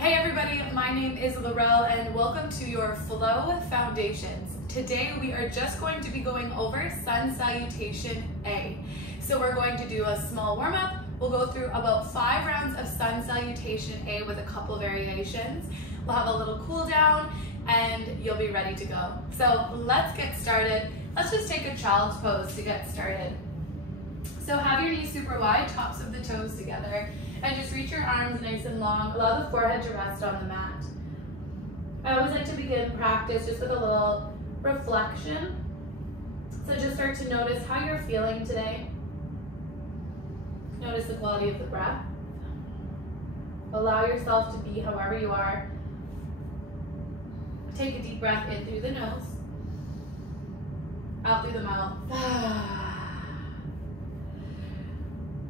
Hey everybody, my name is Laurel and welcome to your Flow Foundations. Today we are just going to be going over Sun Salutation A. So we're going to do a small warm-up. We'll go through about 5 rounds of Sun Salutation A with a couple variations. We'll have a little cool down and you'll be ready to go. So let's get started. Let's just take a child's pose to get started. So have your knees super wide, tops of the toes together, and just reach your arms nice and long. Allow the forehead to rest on the mat. I always like to begin practice just with a little reflection. So just start to notice how you're feeling today. Notice the quality of the breath. Allow yourself to be however you are. Take a deep breath in through the nose, out through the mouth.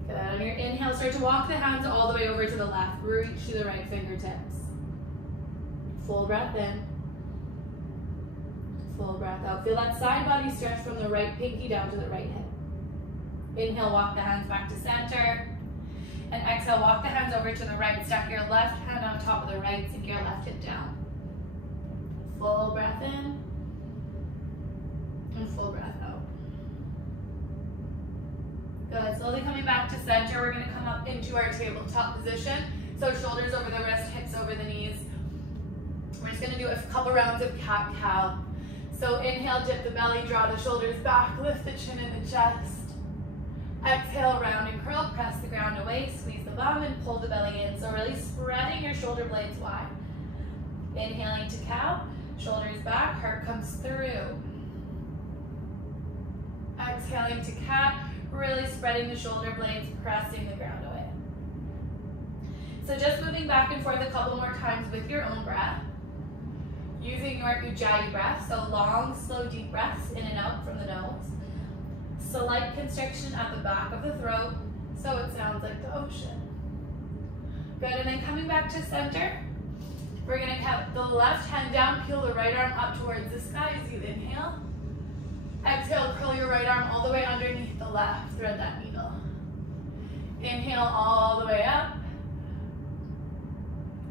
Good. On your inhale, start to walk the hands all the way over to the left. Reach to the right fingertips. Full breath in. Full breath out. Feel that side body stretch from the right pinky down to the right hip. Inhale, walk the hands back to center. And exhale, walk the hands over to the right. Stack your left hand on top of the right. Sink your left hip down. Full breath in. And full breath out. Good. Slowly coming back to center, we're going to come up into our tabletop position. So shoulders over the wrist, hips over the knees. We're just going to do a couple rounds of cat-cow. So inhale, dip the belly, draw the shoulders back, lift the chin and the chest. Exhale, round and curl, press the ground away, squeeze the bum and pull the belly in. So really spreading your shoulder blades wide. Inhaling to cow, shoulders back, heart comes through. Exhaling to cat. Really spreading the shoulder blades, pressing the ground away. So just moving back and forth a couple more times with your own breath. Using your ujjayi breath, so long, slow, deep breaths in and out from the nose. Slight constriction at the back of the throat, so it sounds like the ocean. Good, and then coming back to center, we're gonna have the left hand down, peel the right arm up towards the sky as you inhale. Exhale, curl your right arm all the way underneath the left. Thread that needle. Inhale all the way up.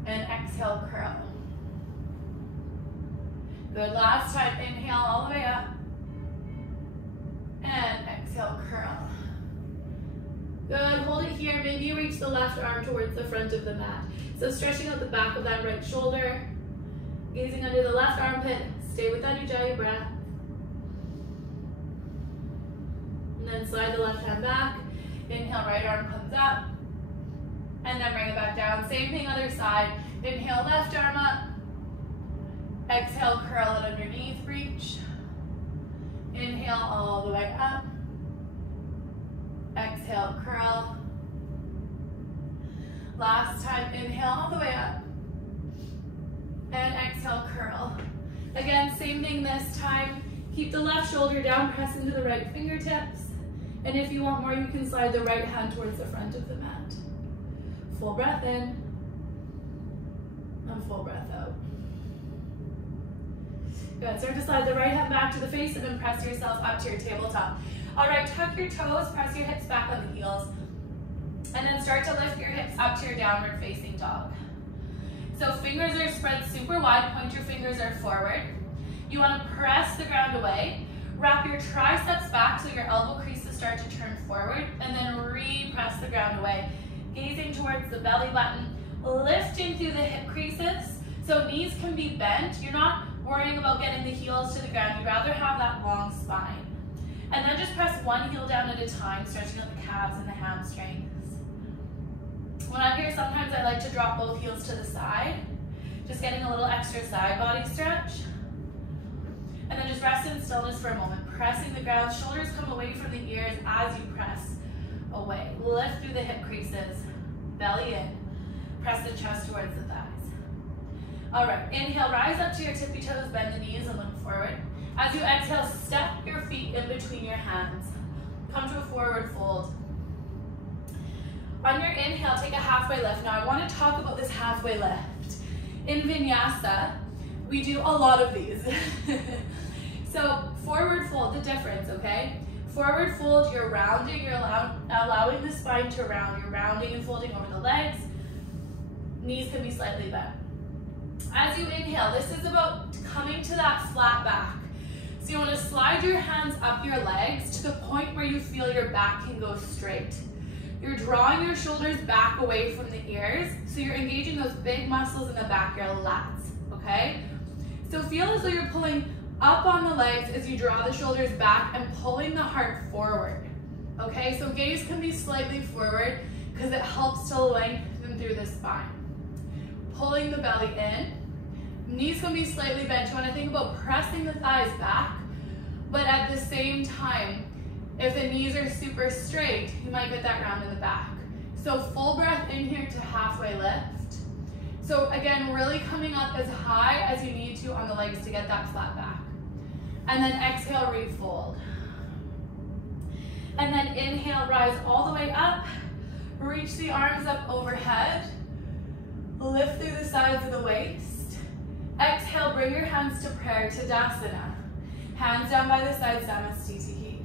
And exhale, curl. Good. Last time, inhale all the way up. And exhale, curl. Good. Hold it here. Maybe you reach the left arm towards the front of the mat. So stretching out the back of that right shoulder. Gazing under the left armpit. Stay with that ujjayi breath. And then slide the left hand back. Inhale, right arm comes up. And then bring it back down. Same thing, other side. Inhale, left arm up. Exhale, curl it underneath, reach. Inhale all the way up. Exhale, curl. Last time, inhale all the way up. And exhale, curl. Again, same thing this time. Keep the left shoulder down, press into the right fingertips. And if you want more, you can slide the right hand towards the front of the mat. Full breath in. And full breath out. Good. Start to slide the right hand back to the face and then press yourself up to your tabletop. All right, tuck your toes, press your hips back on the heels. And then start to lift your hips up to your downward facing dog. So fingers are spread super wide, point your fingers are forward. You want to press the ground away. Wrap your triceps back so your elbow creases start to turn forward, and then re-press the ground away. Gazing towards the belly button, lifting through the hip creases. So knees can be bent. You're not worrying about getting the heels to the ground. You'd rather have that long spine. And then just press one heel down at a time, stretching out the calves and the hamstrings. When I'm here, sometimes I like to drop both heels to the side, just getting a little extra side body stretch. And then just rest in stillness for a moment, pressing the ground. Shoulders come away from the ears as you press away. Lift through the hip creases, belly in. Press the chest towards the thighs. All right, inhale, rise up to your tippy toes, bend the knees and look forward. As you exhale, step your feet in between your hands. Come to a forward fold. On your inhale, take a halfway lift. Now I want to talk about this halfway lift. In vinyasa, we do a lot of these. So forward fold, the difference, okay? Forward fold, you're rounding, you're allowing the spine to round. You're rounding and folding over the legs. Knees can be slightly bent. As you inhale, this is about coming to that flat back. So you want to slide your hands up your legs to the point where you feel your back can go straight. You're drawing your shoulders back away from the ears, so you're engaging those big muscles in the back, your lats, okay? So feel as though you're pulling up on the legs as you draw the shoulders back and pulling the heart forward, okay? So gaze can be slightly forward because it helps to lengthen through the spine. Pulling the belly in. Knees can be slightly bent. You want to think about pressing the thighs back, but at the same time, if the knees are super straight, you might get that round in the back. So full breath in here to halfway lift. So again, really coming up as high as you need to on the legs to get that flat back. And then exhale, refold. And then inhale, rise all the way up. Reach the arms up overhead. Lift through the sides of the waist. Exhale, bring your hands to prayer, Tadasana. Hands down by the side, Samastitihi.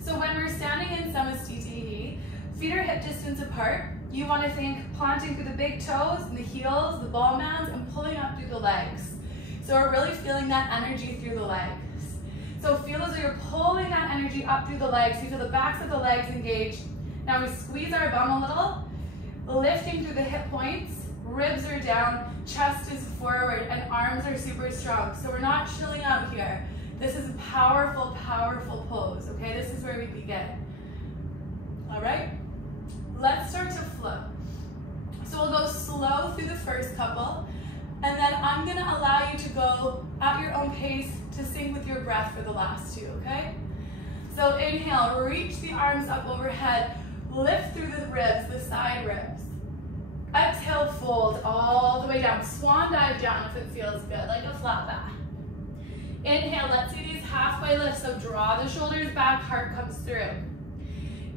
So when we're standing in Samastitihi, feet are hip distance apart. You want to think planting through the big toes and the heels, the ball mounds, and pulling up through the legs. So we're really feeling that energy through the legs. So feel as though you're pulling that energy up through the legs. You feel the backs of the legs engaged. Now we squeeze our bum a little, lifting through the hip points. Ribs are down, chest is forward, and arms are super strong. So we're not chilling out here. This is a powerful, powerful pose, okay? This is where we begin. All right? Let's start to flow. So we'll go slow through the first couple, and then I'm gonna allow you to go at your own pace to sync with your breath for the last two, okay? So inhale, reach the arms up overhead, lift through the ribs, the side ribs. Exhale, fold all the way down. Swan dive down if it feels good, like a flat back. Inhale, let's do these halfway lifts, so draw the shoulders back, heart comes through.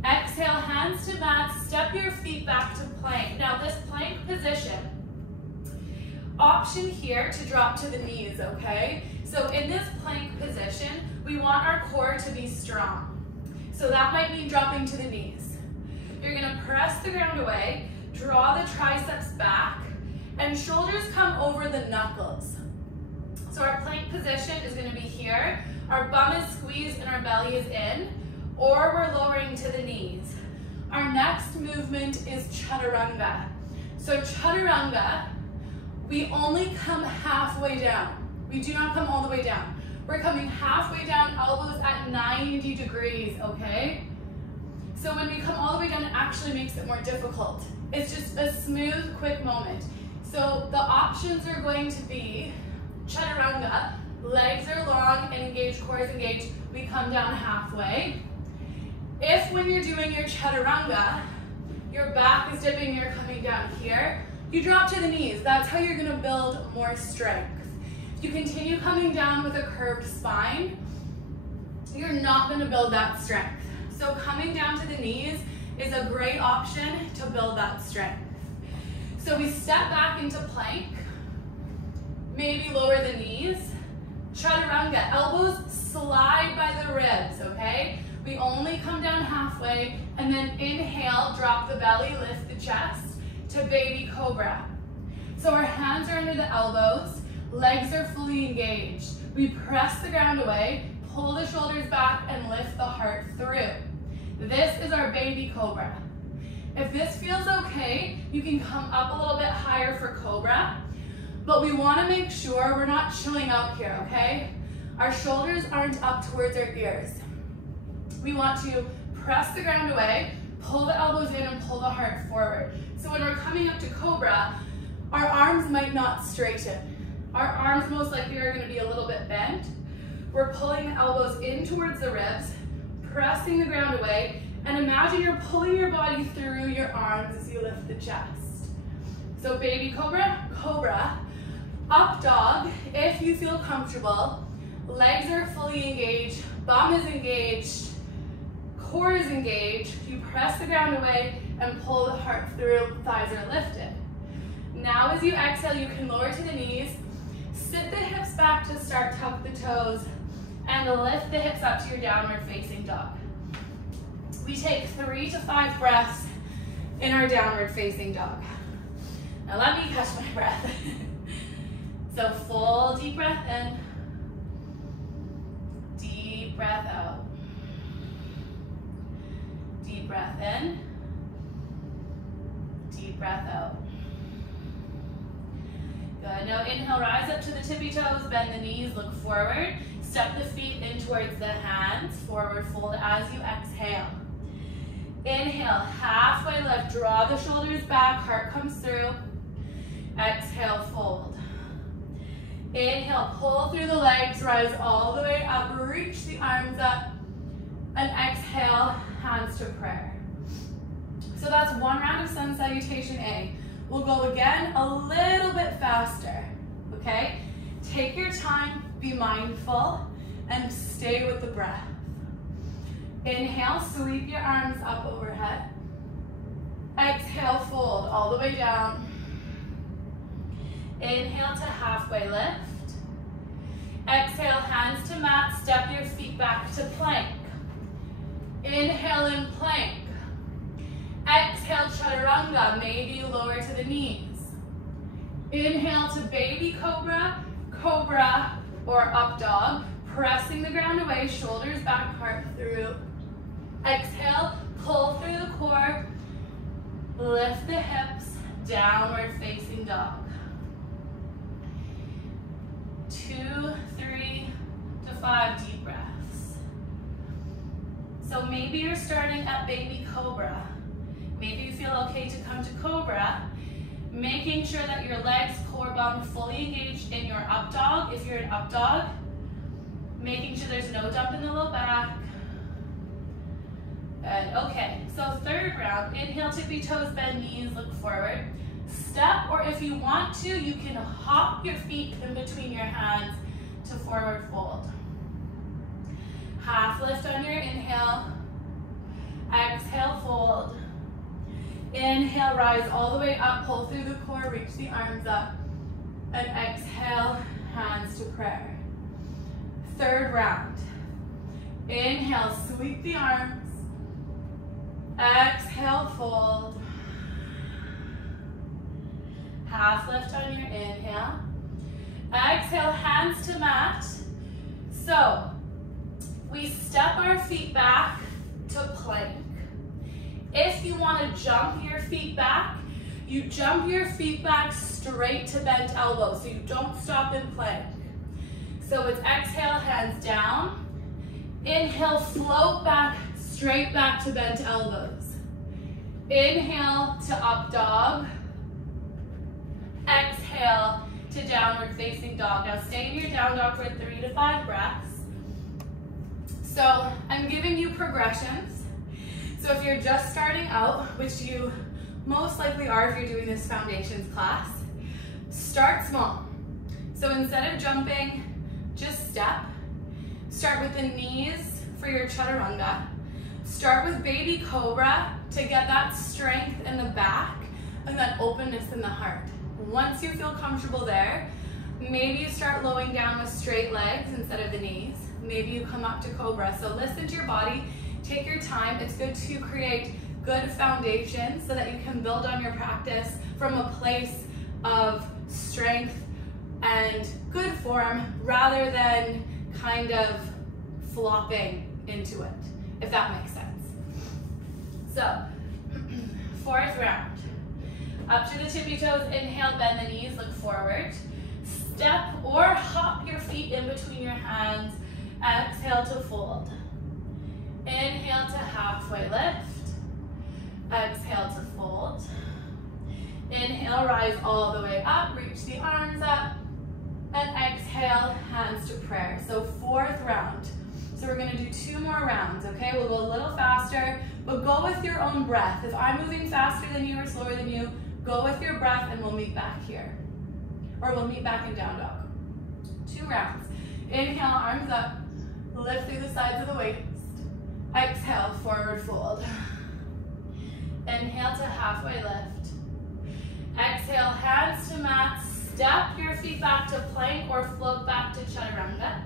Exhale, hands to mat, step your feet back to plank. Now this plank position, option here to drop to the knees, okay? So in this plank position, we want our core to be strong. So that might mean dropping to the knees. You're gonna press the ground away, draw the triceps back, and shoulders come over the knuckles. So our plank position is gonna be here. Our bum is squeezed and our belly is in, or we're lowering to the knees. Our next movement is chaturanga. So chaturanga, we only come halfway down. We do not come all the way down. We're coming halfway down, elbows at 90 degrees, okay? So when we come all the way down, it actually makes it more difficult. It's just a smooth, quick moment. So the options are going to be chaturanga, legs are long and engaged, core is engaged, we come down halfway. If when you're doing your chaturanga, your back is dipping, you're coming down here, you drop to the knees. That's how you're gonna build more strength. If you continue coming down with a curved spine, you're not gonna build that strength. So coming down to the knees is a great option to build that strength. So we step back into plank, maybe lower the knees. Chaturanga, elbows slide by the ribs, okay? We only come down halfway, and then inhale, drop the belly, lift the chest to baby cobra. So our hands are under the elbows, legs are fully engaged. We press the ground away, pull the shoulders back, and lift the heart through. This is our baby cobra. If this feels okay, you can come up a little bit higher for cobra, but we want to make sure we're not chilling out here, okay? Our shoulders aren't up towards our ears. We want to press the ground away, pull the elbows in, and pull the heart forward. So when we're coming up to cobra, our arms might not straighten. Our arms most likely are going to be a little bit bent. We're pulling the elbows in towards the ribs, pressing the ground away, and imagine you're pulling your body through your arms as you lift the chest. So baby cobra, cobra, up dog, if you feel comfortable, legs are fully engaged, bum is engaged, core is engaged, you press the ground away and pull the heart through, thighs are lifted. Now as you exhale, you can lower to the knees, sit the hips back to start, tuck the toes, and lift the hips up to your downward facing dog. We take 3 to 5 breaths in our downward facing dog. Now let me catch my breath. So full deep breath in. Deep breath out. Deep breath in. Deep breath out. Good. Now inhale, rise up to the tippy toes, bend the knees, look forward. Step the feet in towards the hands, forward fold as you exhale. Inhale, halfway lift, draw the shoulders back, heart comes through. Exhale, fold. Inhale, pull through the legs, rise all the way up, reach the arms up, and exhale, hands to prayer. So that's one round of sun salutation A. We'll go again a little bit faster, okay? Take your time, be mindful, and stay with the breath. Inhale, sweep your arms up overhead. Exhale, fold all the way down. Inhale to halfway lift. Exhale, hands to mat, step your feet back to plank. Inhale in plank. Exhale, chaturanga, maybe you lower to the knees. Inhale to baby cobra, cobra, or up dog. Pressing the ground away, shoulders back, heart through. Exhale, pull through the core. Lift the hips, downward facing dog. 2, 3 to 5 deep breaths. So maybe you're starting at baby cobra. Maybe you feel okay to come to cobra, making sure that your legs, core bone fully engaged in your up dog. If you're an up dog, making sure there's no dump in the low back. Good, okay, so third round, inhale, tippy toes, bend knees, look forward. Step, or if you want to, you can hop your feet in between your hands to forward fold. Half lift on your inhale. Exhale, fold. Inhale, rise all the way up, pull through the core, reach the arms up. And exhale, hands to prayer. Third round. Inhale, sweep the arms. Exhale, fold. Half lift on your inhale. Exhale, hands to mat. So, we step our feet back to plank. If you want to jump your feet back, you jump your feet back straight to bent elbows, so you don't stop in plank. So it's exhale, hands down. Inhale, float back, straight back to bent elbows. Inhale to up dog. Exhale to downward facing dog. Now stay in your down dog for 3 to 5 breaths. So I'm giving you progressions. So if you're just starting out, which you most likely are if you're doing this foundations class, start small. So instead of jumping, just step. Start with the knees for your chaturanga. Start with baby cobra to get that strength in the back and that openness in the heart. Once you feel comfortable there, maybe you start lowering down with straight legs instead of the knees. Maybe you come up to cobra. So listen to your body, take your time. It's good to create good foundations so that you can build on your practice from a place of strength and good form rather than kind of flopping into it, if that makes sense. So, fourth round. Up to the tippy toes, inhale, bend the knees, look forward. Step or hop your feet in between your hands. Exhale to fold. Inhale to halfway lift. Exhale to fold. Inhale, rise all the way up, reach the arms up. And exhale, hands to prayer. So fourth round. So we're gonna do 2 more rounds, okay? We'll go a little faster, but go with your own breath. If I'm moving faster than you or slower than you, go with your breath and we'll meet back here. Or we'll meet back in down dog. 2 rounds. Inhale, arms up. Lift through the sides of the waist. Exhale, forward fold. Inhale to halfway lift. Exhale, hands to mat. Step your feet back to plank or float back to chaturanga.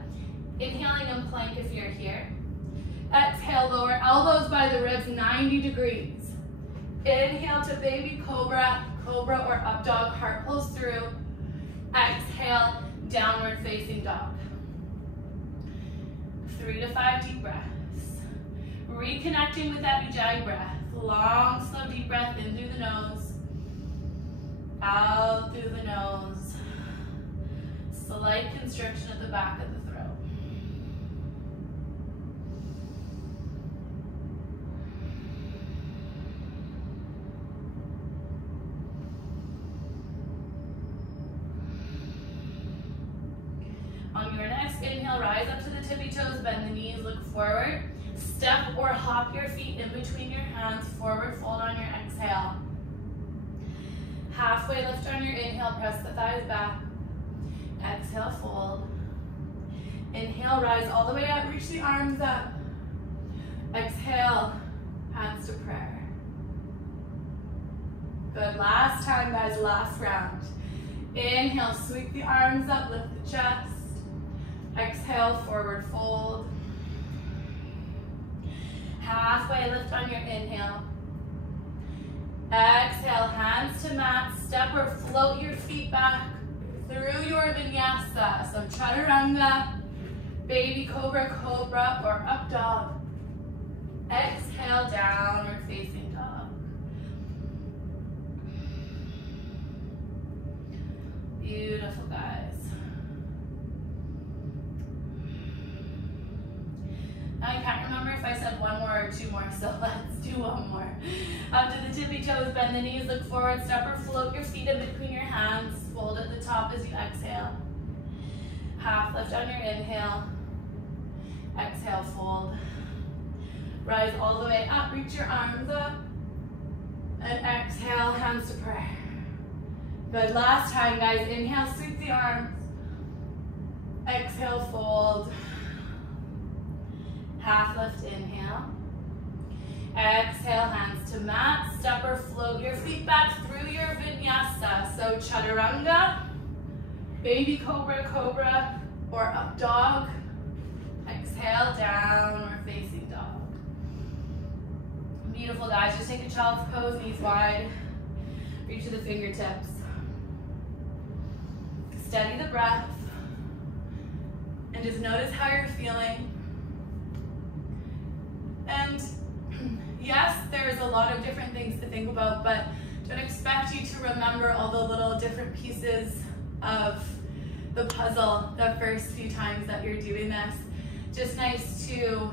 Inhaling in plank if you're here. Exhale, lower elbows by the ribs, 90 degrees. Inhale to baby cobra, cobra or up dog, heart pulls through. Exhale, downward facing dog. 3 to 5 deep breaths. Reconnecting with that Ujjayi breath. Long, slow, deep breath in through the nose. Out through the nose. Slight constriction at the back of the throat. On your next inhale, rise up to the tippy toes, bend the knees, look forward. Step or hop your feet in between your hands, forward fold on your exhale. Halfway lift on your inhale, press the thighs back. Exhale, fold. Inhale, rise all the way up, reach the arms up. Exhale, hands to prayer. Good, last time guys, last round. Inhale, sweep the arms up, lift the chest. Exhale, forward fold. Halfway lift on your inhale. Exhale, hands to mat, step or float your feet back through your vinyasa. So chaturanga, baby cobra, cobra, or up dog. Exhale, downward facing dog. Beautiful, guys. I can't remember if I said one more or two more, so let's do one more. Up to the tippy toes, bend the knees, look forward, step or float your feet in between your hands. Fold at the top as you exhale. Half lift on your inhale. Exhale, fold. Rise all the way up, reach your arms up. And exhale, hands to prayer. Good, last time guys. Inhale, sweep the arms. Exhale, fold. Half lift, inhale. Exhale, hands to mat. Step or float your feet back through your vinyasa. So chaturanga, baby cobra, cobra, or up dog. Exhale, downward facing dog. Beautiful, guys. Just take a child's pose, knees wide. Reach to the fingertips. Steady the breath. And just notice how you're feeling. And yes, there's a lot of different things to think about, but don't expect you to remember all the little different pieces of the puzzle the first few times that you're doing this. Just nice to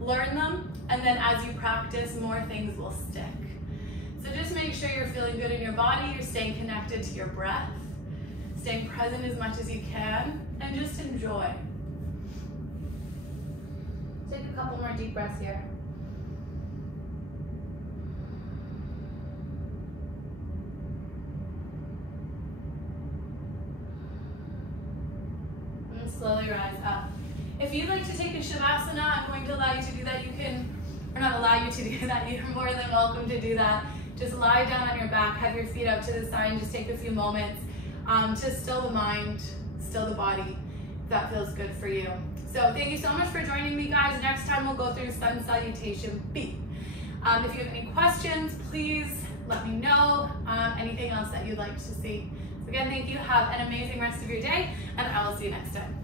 learn them, and then as you practice, more things will stick. So just make sure you're feeling good in your body, you're staying connected to your breath, staying present as much as you can, and just enjoy. Take a couple more deep breaths here. And slowly rise up. If you'd like to take a Shavasana, I'm going to allow you to do that. You can, or not allow you to do that, you're more than welcome to do that. Just lie down on your back, have your feet up to the side, and just take a few moments to still the mind, still the body, if that feels good for you. So thank you so much for joining me, guys. Next time we'll go through Sun Salutation B. If you have any questions, please let me know. Anything else that you'd like to see. So again, thank you. Have an amazing rest of your day, and I will see you next time.